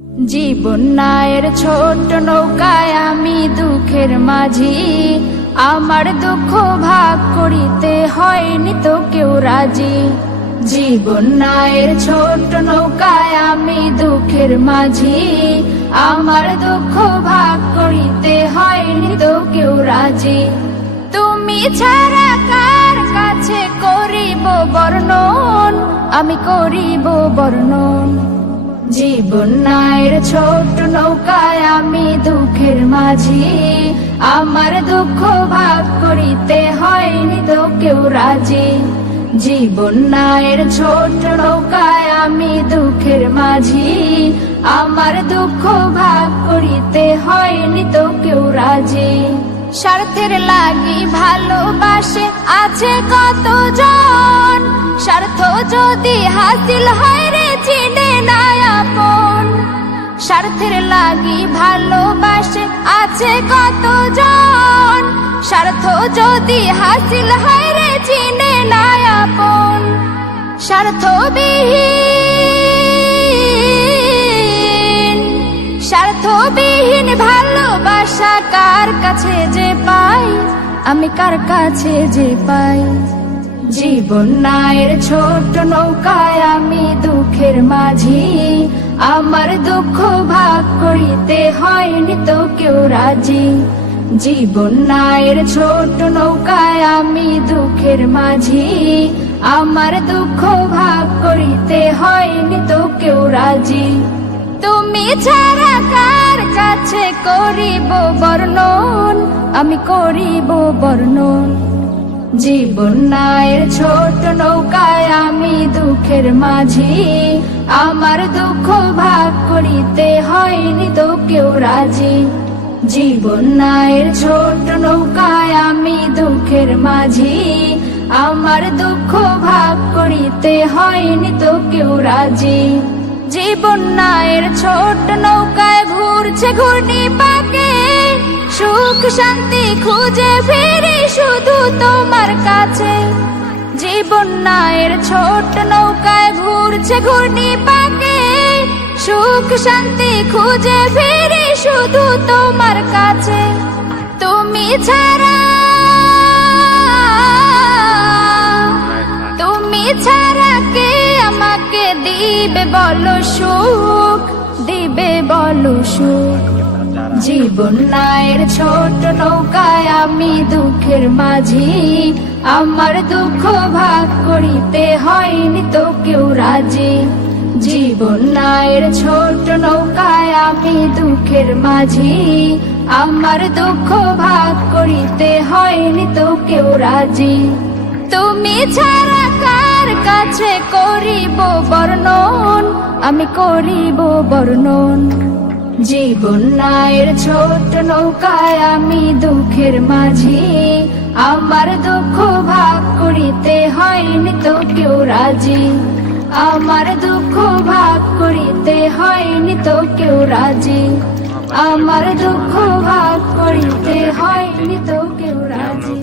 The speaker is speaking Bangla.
জীবন নায়ের ছোট নৌকায় আমি দুঃখের মাঝি, আমার দুঃখ ভাগ করিতে হয়নি তো কেউ রাজি। জীবন নায়ের ছোট নৌকায় আমি দুঃখের মাঝি, আমার দুঃখ ভাগ করিতে হয়নি তো কেউ রাজি। তুমি ছাড়া কার কাছে করিব বর্ণন, আমি করিব বর্ণন। জীবন নায়ের ছোট নৌকায় আমি দুঃখের মাঝি, আমার দুঃখ ভাগ করিতে হয়নি তো কেউ রাজি। জীবন নায়ের ছোট নৌকায় আমি দুঃখের মাঝি, আমার দুঃখ ভাগ করিতে হয়নি তো কেউ রাজি। স্বার্থের লাগি ভালোবাসে আছে কতজন, স্বার্থ যদি হাসিল হয় রে চিনে না আপন। স্বার্থের লাগি ভালোবাসে আছে কতজন, স্বার্থ যদি হাসিল হয় রে চিনে না আপন। স্বার্থবিহীন ভালোবাসা কার কাছে যে পাই, আমি কার কাছে যে পাই। জীবন নায়ের ছোট নৌকায় আমি দুঃখের মাঝি, আমার দুঃখ ভাগ করিতে হয়নি তো কেউ রাজি। জীবন নায়ের ছোট নৌকায় আমি দুঃখের মাঝি, আমার দুঃখ ভাগ করিতে হয়নি তো কেউ রাজি। তুমি ছাড়া কার কাছে করিব বর্ণন, আমি করিব বর্ণন। জীবন নায়ের ছোট নৌকায় আমি দুঃখের মাঝি, আমার দুঃখ ভাগ করিতে হয়নি তো কেউ রাজি। জীবন নায়ের ছোট নৌকায় আমি দুঃখের মাঝি, আমার দুঃখ ভাগ করিতে হয়নি তো কেউ রাজি। জীবন নায়ের ছোট নৌকায় ঘুরছে ঘূর্ণি পাকে, সুখ শান্তি খুঁজে ফিরি শুধু তোমার কাছে। জীবন নায়ের ছোট নৌকায় ঘুরছে ঘূর্ণি পাকে, সুখ শান্তি খুঁজে ফিরি শুধু তোমার কাছে। তুমি ছাড়া কে আমাকে দিবে বলো সুখ, দিবে বলো সুখ। জীবন নায়ের ছোট নৌকায় আমি দুঃখের মাঝি, আমার দুঃখ ভাগ করিতে হয়নি তো কেউ রাজি। জীবন নায়ের ছোট নৌকায় আমি দুঃখের মাঝি, আমার দুঃখ ভাগ করিতে হয়নি তো কেউ রাজি। তুমি ছাড়া কার কাছে করিব বর্ণন, আমি করিব বর্ণন। জীবন নায়ের ছোট নৌকায় আমি দুঃখের মাঝি, আমার দুঃখ ভাগ করিতে হয়নি তো কেউ রাজি। আমার দুঃখ ভাগ করিতে হয়নি তো কেউ রাজি, আমার দুঃখ ভাগ করিতে হয়নি তো কেউ রাজি।